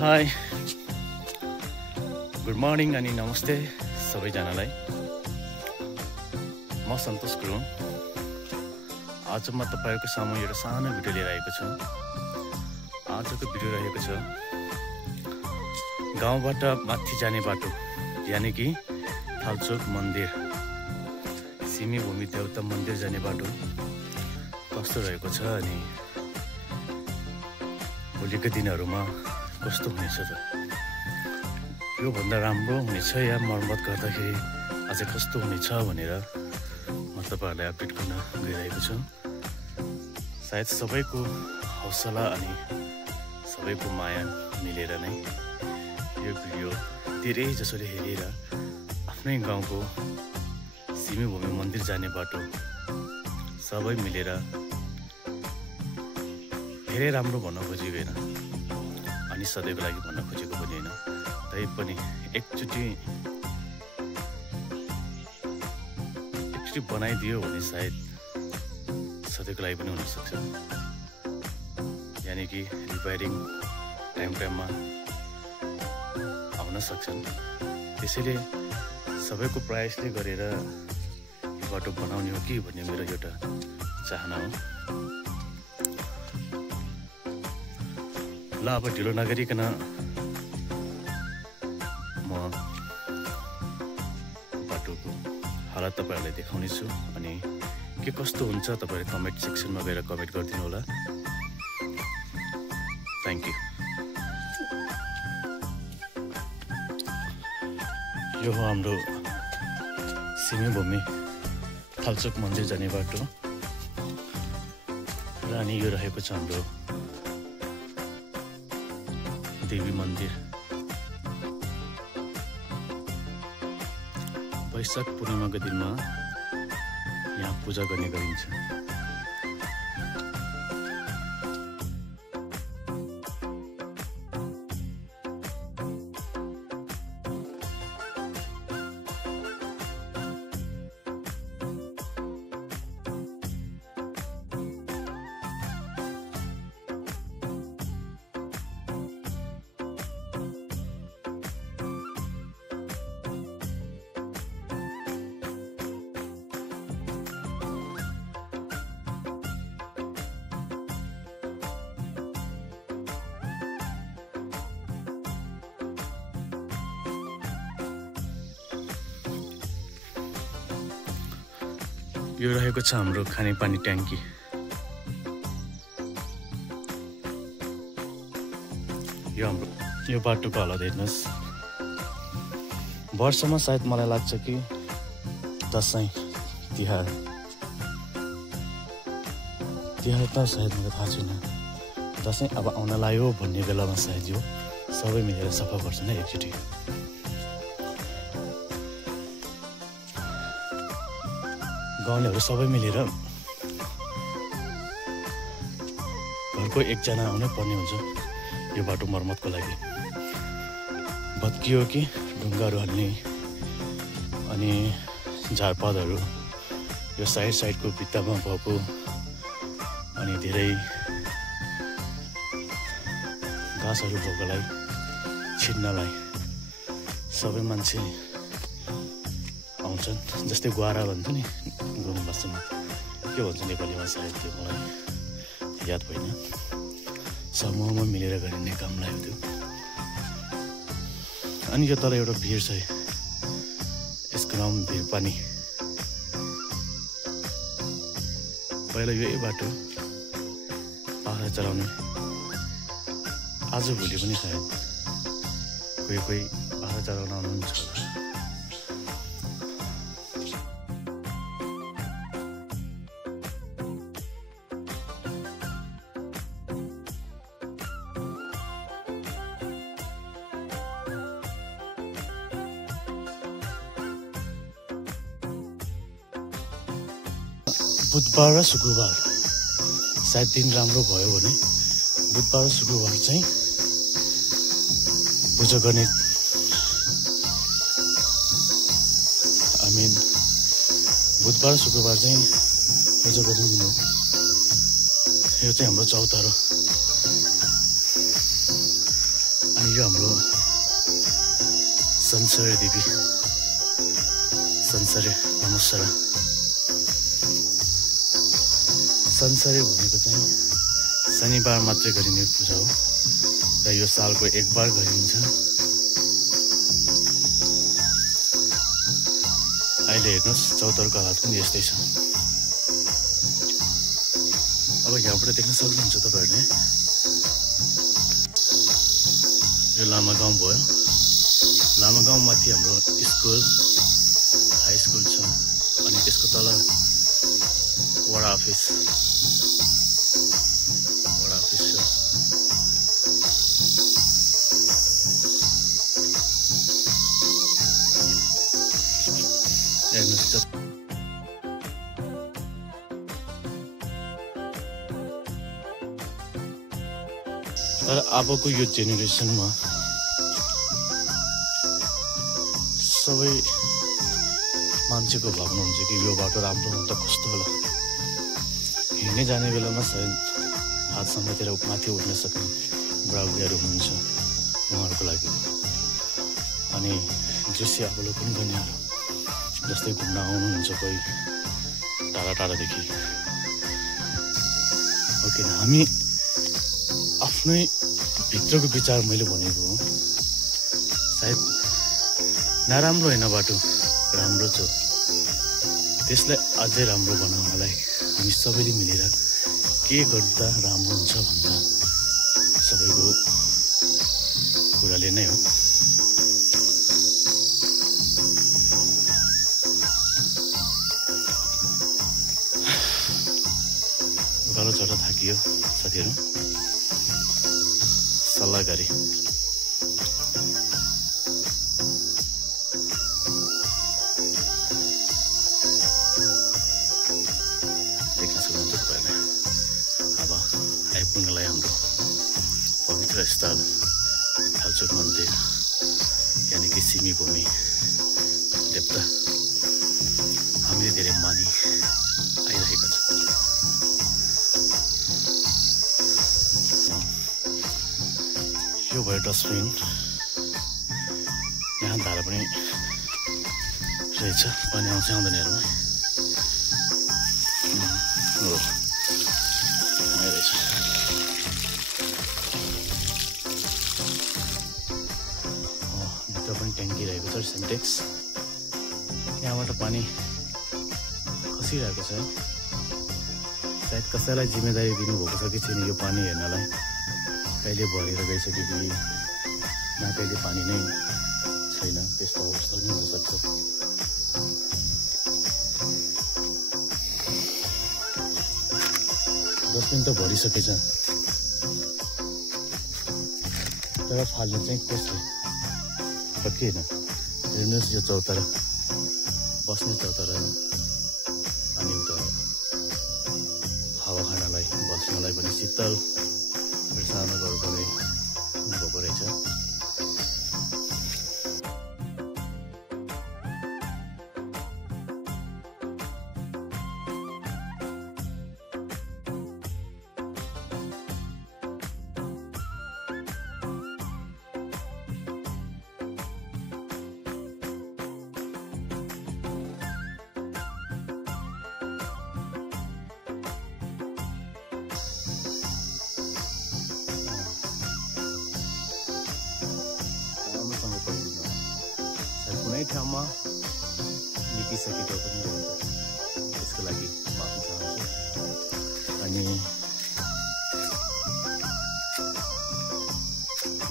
High good morning अनि नमस्ते सबैजनालाई। म सन्तोष गुरुङ। आज म तपाईहरुको सामु एउटा सानो भिडियो लिएर आएको छु। आजको भिडियो रहेको छ गाउँबाट माथि जाने बाटो, यानी कि थालचोक मन्दिर, सिमी भूमि देवता मन्दिर जाने बाटो कस्तो रहेको छ अनि भोलिको दिनहरुमा कस्तो हुनेछ त, यो भन्दा राम्रो हुनेछ या मर्मत गर्दाखेरि अझै कस्तो हुनेछ भनेर म तपाईहरुलाई अपडेट गर्न गइरहेको छु। सायद सबैको हौसला अनि सबैको माया मिलेर नै यो भिडियो धेरै जसोले हेरेर आफ्नै गाउँको सिमी भूमि मन्दिर जाने बाटो सबै मिलेर धेरै राम्रो भन्न खोजेको हैन अनि सधैँको लागि भन्न खोजेको पनि हैन, तैपनि एकचोटि बनाइदियो भने सायद सधैँको लागि पनि हुन सक्छ। यानी कि रिपेयरिङ टाइममा आउन सक्छन्। त्यसैले सबैको प्रयासले गरेर यो बाटो बनाउने हो कि भन्ने मेरो एउटा चाहना हो। ल अब ढिलो नगरिकन म बाटोको हालत तपाईहरुलाई देखाउने छु अनि के कस्तो हुन्छ तपाईहरु कमेन्ट सेक्सनमा गएर कमेन्ट गरिदिनु होला। Thank you. यो हो हाम्रो सिमी भूमि थालचोक मन्दिर जाने बाटो र अनि यो रहेको छ हाम्रो देवी मन्दिर। वैशाख पूर्णिमाको दिनमा यहाँ पूजा गर्ने गरिन्छ। यो रहेको छ हाम्रो खानेपानी ट्याङ्की। यो बाटोको हालत हेर्नुहोस्। वर्षमा सायद मलाई लाग्छ कि दसैँ तिहार त सायद मलाई थाहा छैन, दसैँ अब आउन लाग्यो भन्ने बेलामा सायद यो सबै मिलेर सफा गर्छन् है एकचोटि। गाउँलेहरू सबै मिलेर घरको एकजना आउनै पर्ने हुन्छ यो बाटो मर्मतको लागि। भत्कियो कि ढुङ्गाहरू हाल्ने अनि झारपातहरू यो साइडको भित्तामा भएको अनि धेरै घाँसहरू भएकोलाई छिन्नलाई सबै मान्छे आउँछन्। जस्तै गुहारा भन्छ नि गुरुङ भाषामा, के भन्छ नेपालीमा सायद त्यो मलाई याद भएन। समूहमा मिलेर गरिने काम लाग्यो त्यो। अनि यो तल एउटा भिर छ, यसको नाम भिरपानी। पहिला यही बाटो पहाड चलाउने, आजभोलि पनि सायद कोही पहाड चलाउन आउनुहुन्छ होला। बुधबार र शुक्रबार सायद दिन राम्रो भयो भने बुधबार र शुक्रबार चाहिँ पूजा गर्ने, बुधबार र शुक्रबार चाहिँ पूजा गर्ने दिन हो। यो चाहिँ हाम्रो चौतारो। अनि संसार देवी संसारे नमस्कार संसारे भनेको चाहिँ शनिबार मात्रै गरिने पूजा हो र यो सालको एक बार गरिन्छ। अहिले हेर्नुहोस् चौतारीको हालत पनि यस्तै छ। अब यहाँबाट देख्न सक्नुहुन्छ तपाईहरुले यो लामा गाउँ भयो। लामा गाउँ माथि हाम्रो स्कुल हाई स्कुल छ अनि त्यसको तल वडा अफिस छ। हेर्नुहोस् तर अबको यो जेनेरेसनमा सबै मान्छेको भावना हुन्छ कि यो बाटो राम्रो हुँदा कस्तो होला। हिँड्ने जाने बेलामा सायद हात समातेर माथि उठ्न सक्ने बुढाबुढीहरू हुनुहुन्छ उहाँहरूको लागि अनि दृश्य अवलोकन गर्नेहरू जस्तै घुम्न आउनुहुन्छ कोही टाढा टाढादेखि ओके हामी आफ्नै भित्रको विचार मैले भनेको हो। सायद नराम्रो होइन बाटो राम्रो छ त्यसलाई अझै राम्रो बनाउनलाई हामी सबैले मिलेर के गर्दा राम्रो हुन्छ भन्दा सबैको कुराले नै हो। उकालो चढ्दा थाकियो साथीहरू सल्लाह गरे अब आइपुग्नलाई हाम्रो पवित्र स्थल थालचोक मन्दिर यानि कि सिमी भूमि देवता हामीले धेरै मानि आइरहेको छ। यो भयो डस्टबिन यहाँ धारा पनि रहेछ पानी आउँछ आउँदैन हेर्नु आइरहेछ। भित्र पनि ट्याङ्की रहेको छ सिन्टेक्स यहाँबाट पानी खसिरहेको छ। सायद कसैलाई जिम्मेदारी दिनुभएको छ कि छैन यो पानी हेर्नलाई कहिले भरेर गइसक्यो कि न कहिले पानी नै छैन त्यस्तो अवस्था पनि हुनसक्छ। डस्टबिन त भरिसकेछ तर फाल्ने चाहिँ कसले सकिएन। हेर्नुहोस् यो चौतारा बस्ने चौतारा अनि उता हावा खानलाई बस्नलाई पनि शीतल सानो घर भएको रहेछ। कुनै ठाउँमा बितिसकेको पनि हुन्छ त्यसको लागि माफी चाहन्छु। अनि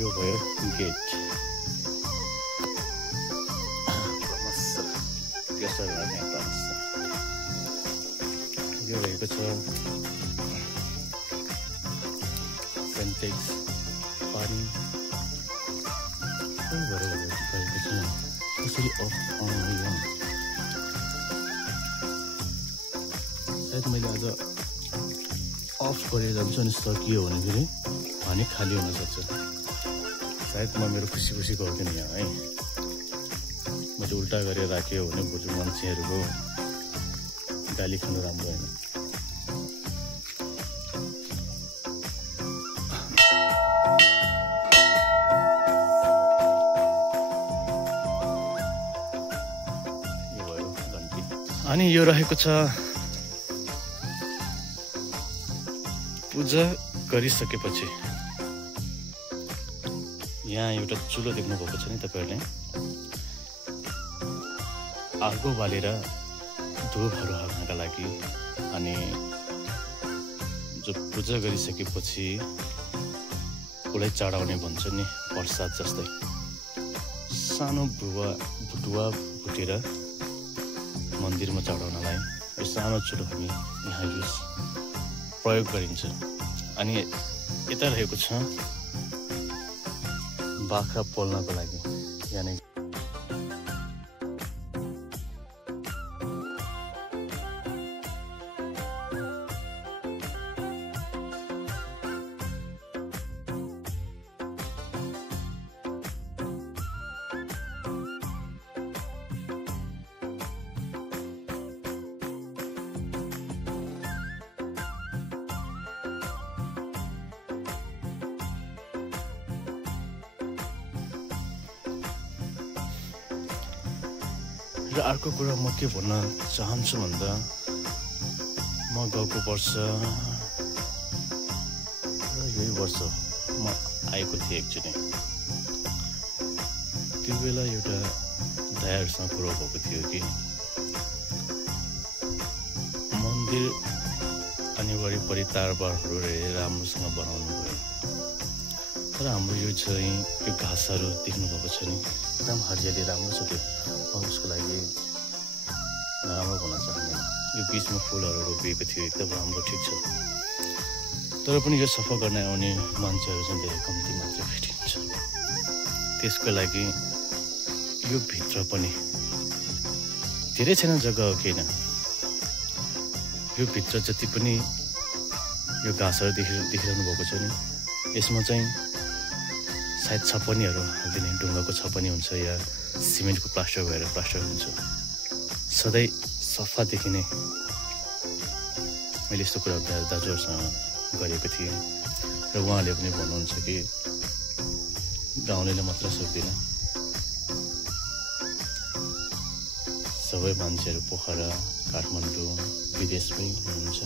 यो भयो गेट यो रहेको छ सेन्टेक्स पानी कसरी अफ अन सायद मैले आज अफ गरेर जान्छु अनि सकियो भने फेरि पानी खाली हुनसक्छ। सायद म मेरो खुसी खुसी गर्दिनँ यहाँ है मैले उल्टा गरेर राख्यो भने भोलि मान्छेहरूको गाली खानु राम्रो होइन। अनि यो रहेको छ पूजा गरिसकेपछि यहाँ एउटा चुलो देख्नु भएको छ नि तपाईहरुले आगो बालेर धूपहरू हाल्नका लागि अनि जो पूजा गरिसकेपछि उसलाई चढाउने भन्छ नि प्रसाद जस्तै सानो भुटुवा भुटेर मन्दिरमा चढाउनलाई यो सानो चुलो हामी यहाँ युज प्रयोग गरिन्छ अनि यता रहेको छ बाख्रा पोल्नको लागि यानी र अर्को कुरा म के भन्न चाहन्छु भन्दा म गएको वर्ष र यही वर्ष म आएको थिएँ एकचोटि त्यो बेला एउटा दायाहरूसँग कुरो भएको थियो कि मन्दिर अनि वरिपरि तारबारहरू राम्रोसँग बनाउनु भयो तर हाम्रो यो चाहिँ यो घाँसहरू देख्नु भएको छ नि एकदम हरियाली राम्रो छ त्यो उसको लागि नराम्रो भन्न चाहँदैन यो बिचमा फुलहरू रोपिएको थियो एकदम राम्रो ठिक छ तर पनि यो सफा गर्न आउने मान्छेहरू चाहिँ धेरै कम्ती मात्र भेटिन्छ त्यसको लागि यो भित्र पनि धेरै छैन जग्गा हो किन यो भित्र जति पनि यो घाँसहरू देखिरहनु भएको छ नि यसमा चाहिँ सायद छपनीहरू हालिदिने ढुङ्गाको छपनी हुन्छ या सिमेन्टको प्लास्टर भएर प्लास्टर हुन्छ सधैँ सफा देखिने मैले यस्तो कुरा दाजुहरूसँग गरेको थिएँ र उहाँले पनि भन्नुहुन्छ कि गाउँलेले मात्र सक्दैन सबै मान्छेहरू पोखरा काठमाडौँ विदेशमै हुनुहुन्छ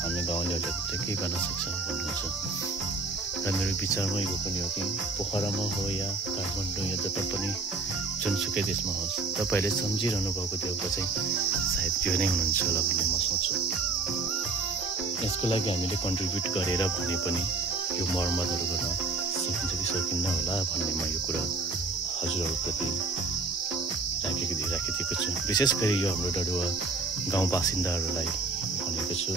हामी गाउँलेहरूले के गर्न सक्छ भन्नुहुन्छ र मेरो विचारमा यो पनि हो कि पोखरामा हो या काठमाडौँ या जता पनि जुनसुकै देशमा होस् तपाईँहरूले सम्झिरहनु भएको देवता चाहिँ सायद यो नै हुनुहुन्छ होला भन्ने म सोच्छु यसको लागि हामीले कन्ट्रिब्युट गरेर भने पनि यो मर्मतहरू गर्न सकिन्छ कि सकिन्न होला भन्ने म यो कुरा हजुरहरूप्रति राखिदिएको छु विशेष गरी यो हाम्रो डडुवा गाउँ बासिन्दाहरूलाई भनेको छु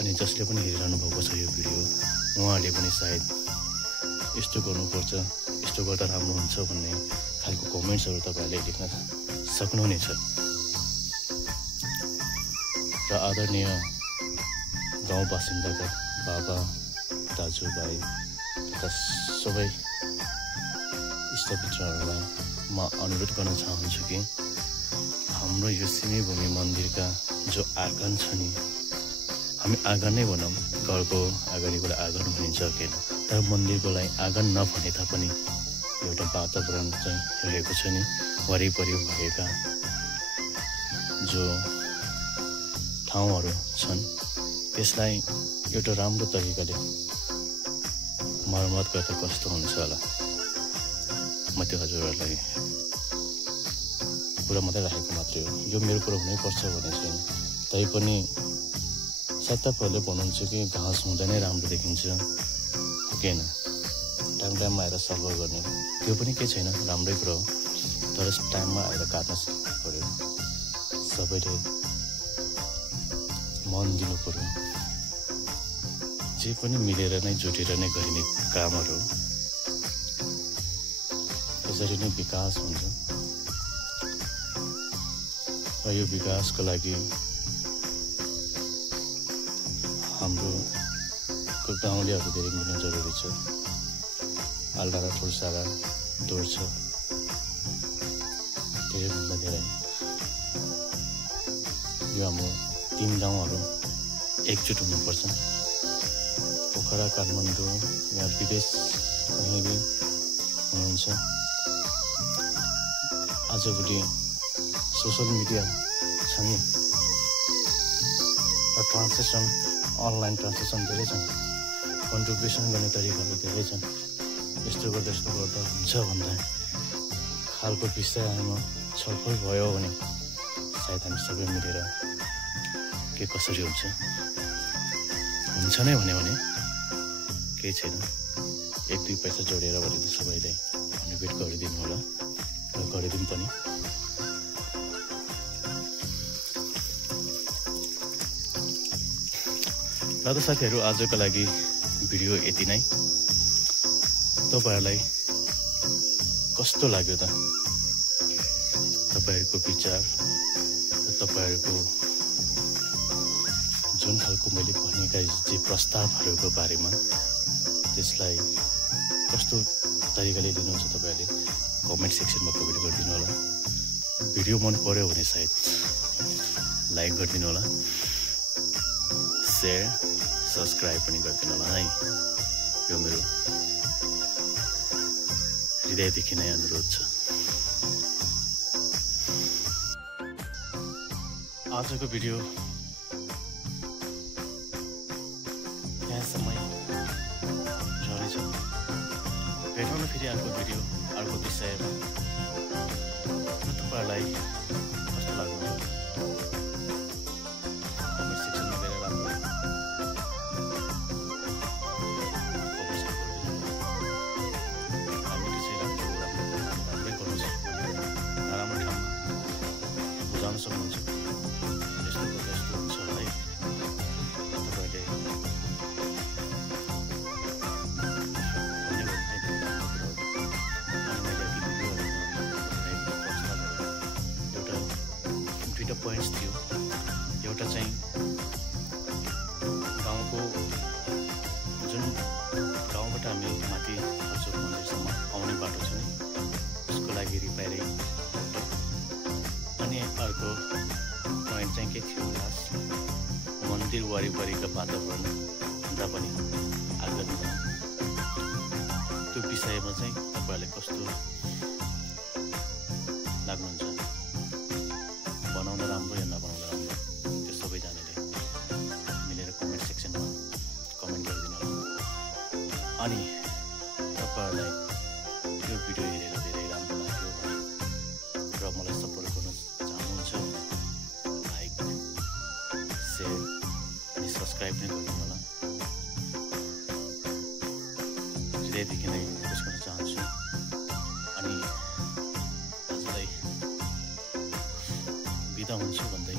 अनि जसले पनि हेरिरहनु भएको छ यो भिडियो उहाँहरूले पनि सायद यस्तो गर्नुपर्छ यस्तो गर्दा राम्रो हुन्छ भन्ने खालको कमेन्ट्सहरू तपाईँहरूले लेख्न सक्नुहुनेछ र आदरणीय गाउँ बासिन्दाका बाबा दाजुभाइ तथा सबै इष्टमित्रहरूलाई म अनुरोध गर्न चाहन्छु कि हाम्रो यो सिमेभूमि मन्दिरका जो आँगन छ नि हामी आँगन नै भनौँ घरको अगाडिबाट आँगन भनिन्छ किन तर मन्दिरको लागि आँगन नभने तापनि एउटा वातावरण चाहिँ रहेको छ नि वरिपरि भएका जो ठाउँहरू छन् त्यसलाई एउटा राम्रो तरिकाले मर्मत गर्दा कस्तो हुन्छ होला म त्यो हजुरहरूलाई कुरा मात्रै राखेको मात्रै हो यो मेरो कुरा हुनैपर्छ भने छैन तैपनि सायद तपाईँहरूले भन्नुहुन्छ कि घाँस हुँदा नै राम्रो देखिन्छ किन टाइम टाइममा आएर सफा गर्ने त्यो पनि केही छैन राम्रै कुरा हो तर टाइममा आएर काट्न पऱ्यो सबैले मन दिनु पऱ्यो जे पनि मिलेर नै जुटेर नै गरिने कामहरू यसरी नै विकास हुन्छ र यो विकासको लागि हाम्रो गाउँलेहरू धेरै मिल्नु जरुरी छ आल्डा र ठुल्सारा दूर छ धेरैभन्दा धेरै यो हाम्रो 3 गाउँहरू एकजुट हुनुपर्छ पोखरा काठमाडौँ या विदेश कहीँ भी हुनुहुन्छ आजभोलि सोसल मिडिया छन् र ट्रान्सलेसन अनलाइन ट्रान्सलेसन धेरै छन् कन्ट्रिब्युसन गर्ने तरिकाहरू धेरै छन् यस्तो गर्दा हुन्छ भन्दा खालको विषयमा छलफल भयो भने सायद हामी सबै मिलेर के कसरी हुन्छ नै भन्यो भने केही छैन 1-2 पैसा जोडेर भने सबैले मोटिभेट गरिदिनु होला र गरिदिउँ पनि र त साथीहरू आजको लागि भिडियो यति नै तपाईहरुलाई कस्तो लाग्यो त तपाईहरुको विचार र तपाईहरुको जुन खालको मैले भनेका जे प्रस्तावहरुको बारेमा त्यसलाई कस्तो तरिकाले लिनुहुन्छ तपाईहरुले कमेन्ट सेक्सनमा कमेन्ट गरिदिनु होला भिडियो मन पर्यो भने सायद लाइक गरिदिनु होला शेयर सब्स्क्राइब पनि गरिदिनु होला है यो मेरो हृदयदेखि नै अनुरोध छ आजको भिडियो यहाँसम्मै रहनेछ भेटौँ न फेरि अर्को भिडियो अर्को विषयमा तपाईहरुलाई कस्तो लाग्यो कमेन्ट सेक्सनमा गएर राम्रो बुझाउन सक्नुहुन्छ यस्तो हुन्छ है तपाईले एउटा दुईटा पोइन्ट्स थियो एउटा चाहिँ गाउँको जुन गाउँबाट हामी माथि अशोक मन्दिरसम्म आउने बाटो छ नि त्यसको लागि रिपेयरिङ अनि अर्को पोइन्ट चाहिँ के थियो मन्दिर वरिपरिका वातावरण भन्दा पनि आगत त्यो विषयमा चाहिँ तपाईहरुले कस्तो लाग्नुहुन्छ बनाउन राम्रो या नबनाउन राम्रो त्यो सबैजनाले मिलेर कमेन्ट सेक्सनमा कमेन्ट गरिदिनु होला अनि तपाईहरुलाई त्यो भिडियो हेरेर धेरै राम्रो लाग्यो भने र मलाई सपोर्ट गर्न चाहनुहुन्छ लाइक शेयर अनि सब्स्क्राइब पनि गरिदिनु होला हृदयदेखि नै रिक्वेस्ट गर्न चाहन्छु अनि आजलाई बिदा हुन्छु भन्दै